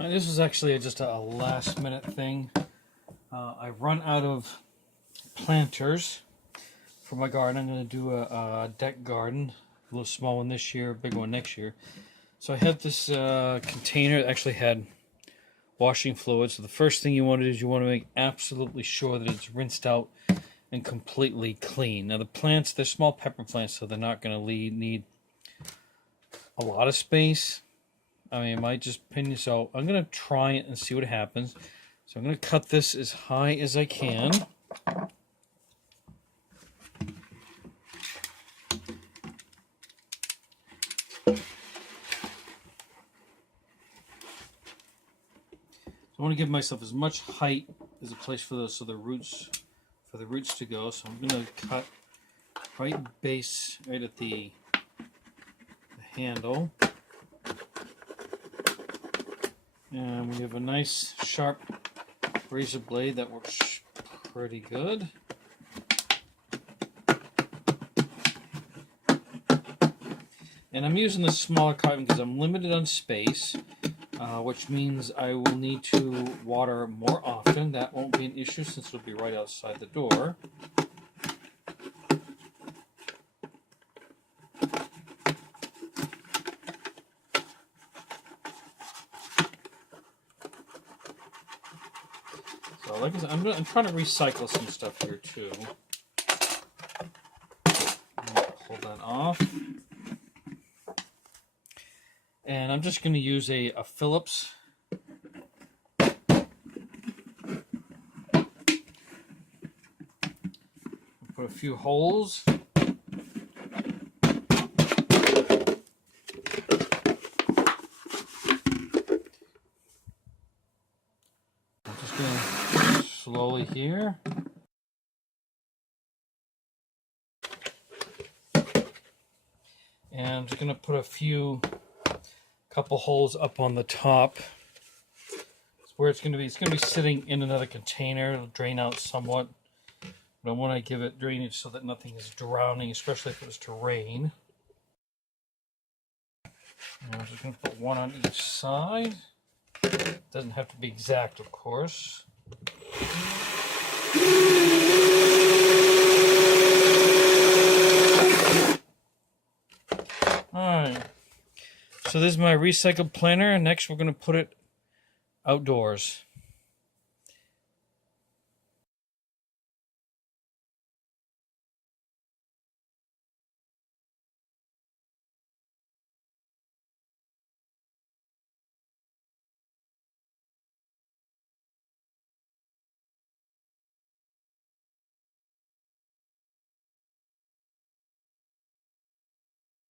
This was actually just a last minute thing. I've run out of planters for my garden. I'm going to do a deck garden, a little small one this year, a big one next year. So I have this container that actually had washing fluid. So the first thing you want to do is you want to make absolutely sure that it's rinsed out and completely clean. Now the plants, they're small pepper plants, so they're not going to need a lot of space. I mean, it might just pin you. So I'm going to try it and see what happens. So I'm going to cut this as high as I can. I want to give myself as much height as a place for those, so the roots to go. So I'm going to cut right base, right at the handle, and we have a nice sharp razor blade that works pretty good. And I'm using the smaller carton because I'm limited on space. Which means I will need to water more often. That won't be an issue since it'll be right outside the door. So like I said, I'm trying to recycle some stuff here too. Pull that off. And I'm just going to use a Phillips. Put a few holes. I'm just going to slowly here. And I'm just going to put a couple holes up on the top. It's where it's going to be. It's going to be sitting in another container. It'll drain out somewhat, but I want to give it drainage so that nothing is drowning, especially if it was to rain. And I'm just going to put one on each side. Doesn't have to be exact, of course. Alright. So this is my recycled planter, and next we're going to put it outdoors.